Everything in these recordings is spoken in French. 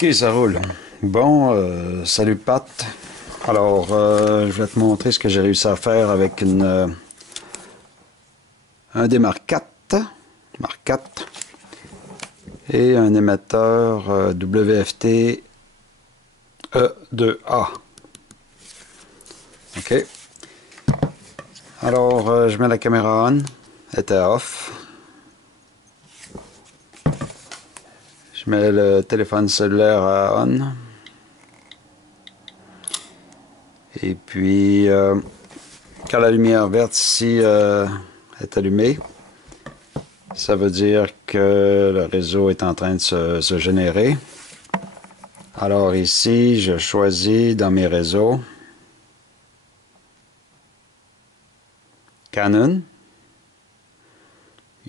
Ok, ça roule. Bon, salut Pat. Alors, je vais te montrer ce que j'ai réussi à faire avec un des Mark IV, et un émetteur WFT E2A. Ok. Alors, je mets la caméra on, elle était off. Je mets le téléphone cellulaire à on. Et puis, quand la lumière verte ici est allumée, ça veut dire que le réseau est en train de se générer. Alors ici, je choisis dans mes réseaux Canon.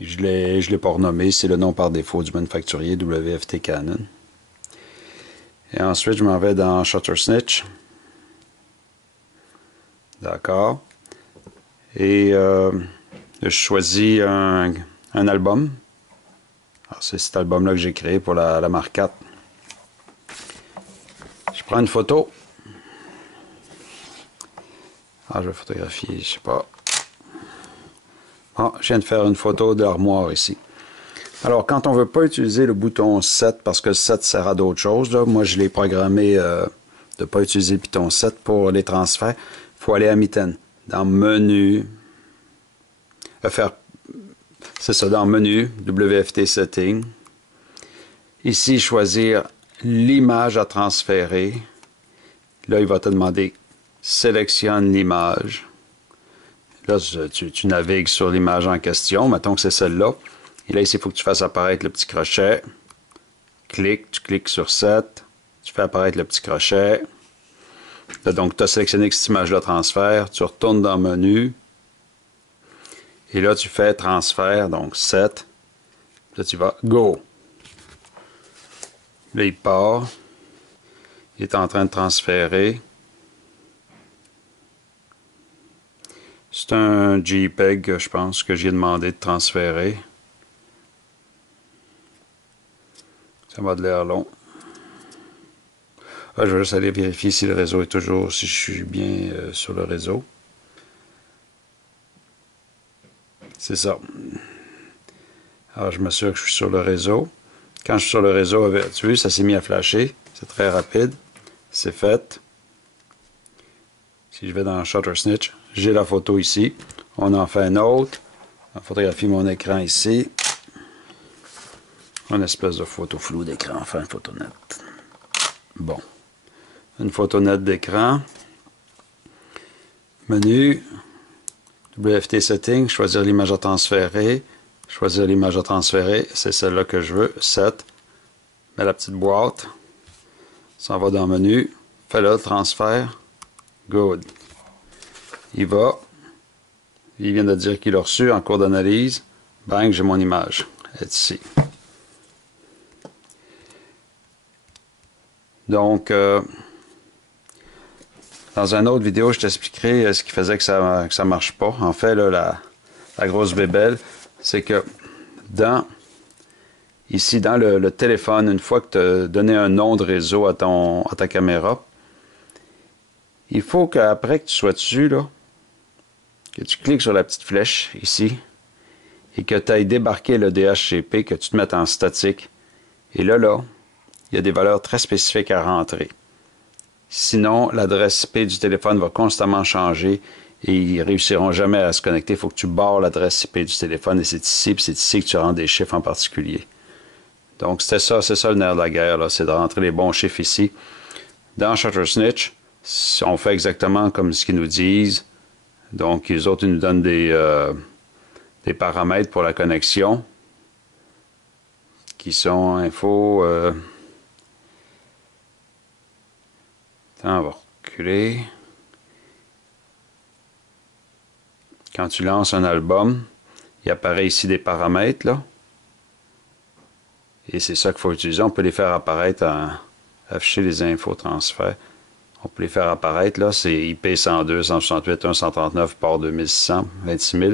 Je l'ai pas renommé, c'est le nom par défaut du manufacturier, WFT Canon. Et ensuite, je m'en vais dans Shutter Snitch. D'accord. Et je choisis un album. C'est cet album-là que j'ai créé pour la Mark IV. Je prends une photo. Je vais photographier, je sais pas. Je viens de faire une photo de l'armoire ici. Alors, quand on ne veut pas utiliser le bouton 7, parce que le 7 sert à d'autres choses, là, moi je l'ai programmé de ne pas utiliser le bouton 7 pour les transferts, il faut aller à mitaine, dans Menu, c'est ça, dans Menu, WFT Setting. Ici, choisir l'image à transférer. Là, il va te demander sélectionne l'image. Là, tu navigues sur l'image en question. Mettons que c'est celle-là. Et là, ici, il faut que tu fasses apparaître le petit crochet. Tu cliques sur 7. Tu fais apparaître le petit crochet. Là, donc, tu as sélectionné que cette image-là transfère. Tu retournes dans le menu. Et là, tu fais transfert, donc 7. Là, tu vas Go. Là, il part. Il est en train de transférer. C'est un JPEG, je pense, que j'ai demandé de transférer. Ça m'a de l'air long. Je vais juste aller vérifier si le réseau est toujours, si je suis bien sur le réseau. C'est ça. Alors, je m'assure que je suis sur le réseau. Quand je suis sur le réseau, tu vois, ça s'est mis à flasher. C'est très rapide. C'est fait. Si je vais dans Shutter Snitch, j'ai la photo ici. On en fait une autre. On photographie mon écran ici. Une espèce de photo floue d'écran, enfin une photo nette. Bon. Une photo nette d'écran. Menu. WFT Setting. Choisir l'image à transférer. Choisir l'image à transférer. C'est celle-là que je veux. 7. Mets la petite boîte. Ça va dans le menu. Fais le transfert. Good. Il va. Il vient de dire qu'il l'a reçu en cours d'analyse. Bang, j'ai mon image. Elle est ici. Donc, dans une autre vidéo, je t'expliquerai ce qui faisait que ça ne marche pas. En fait, là, la grosse bébelle, c'est que ici, dans le téléphone, une fois que tu as donné un nom de réseau à ta caméra, il faut qu'après que tu sois dessus, là, que tu cliques sur la petite flèche ici et que tu ailles débarquer le DHCP, que tu te mettes en statique. Et là, il y a des valeurs très spécifiques à rentrer. Sinon, l'adresse IP du téléphone va constamment changer et ils ne réussiront jamais à se connecter. Il faut que tu barres l'adresse IP du téléphone et c'est ici que tu rentres des chiffres en particulier. Donc, c'est ça le nerf de la guerre, c'est de rentrer les bons chiffres ici. Dans Shutter Snitch, on fait exactement comme ce qu'ils nous disent. Donc, les autres, ils nous donnent des paramètres pour la connexion qui sont info. Attends, on va reculer. Quand tu lances un album, il apparaît ici des paramètres, là. Et c'est ça qu'il faut utiliser. On peut les faire apparaître afficher les infos transferts. On peut les faire apparaître, là, c'est IP 102, 168, 139, port 2600, 26 000.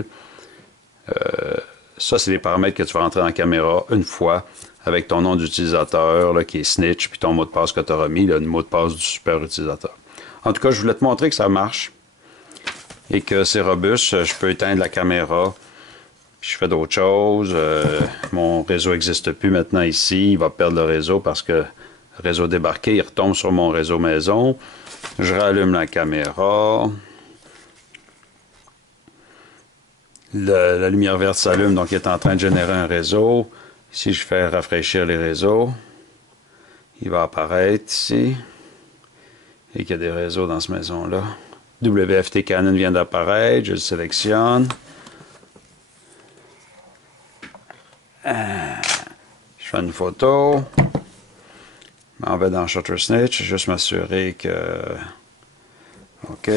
Ça, c'est les paramètres que tu vas rentrer dans la caméra une fois avec ton nom d'utilisateur qui est Snitch, puis ton mot de passe que tu auras mis, le mot de passe du super utilisateur. En tout cas, je voulais te montrer que ça marche et que c'est robuste. Je peux éteindre la caméra. Je fais d'autres choses. Mon réseau n'existe plus maintenant ici. Il va perdre le réseau parce que le réseau débarqué, il retombe sur mon réseau maison. Je rallume la caméra. La lumière verte s'allume, donc il est en train de générer un réseau. Si je fais rafraîchir les réseaux, il va apparaître ici. Et qu'il y a des réseaux dans cette maison-là. WFT Canon vient d'apparaître. Je le sélectionne. Je fais une photo. Je m'en vais dans Shutter Snitch. Juste m'assurer que... OK.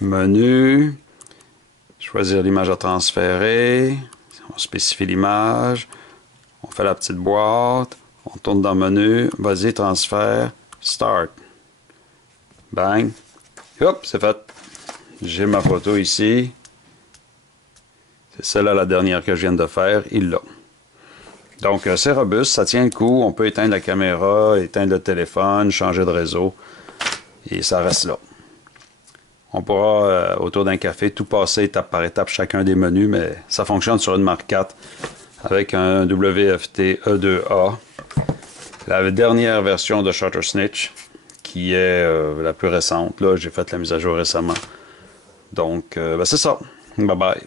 Menu. Choisir l'image à transférer. On spécifie l'image. On fait la petite boîte. On tourne dans le menu. Vas-y, transfert. Start. Bang. Hop, c'est fait. J'ai ma photo ici. C'est celle-là la dernière que je viens de faire. Il l'a. Donc, c'est robuste, ça tient le coup. On peut éteindre la caméra, éteindre le téléphone, changer de réseau. Et ça reste là. On pourra, autour d'un café, tout passer étape par étape chacun des menus, mais ça fonctionne sur une Mark IV avec un WFT E2A. La dernière version de Shutter Snitch, qui est la plus récente. Là, j'ai fait la mise à jour récemment. Donc, c'est ça. Bye bye.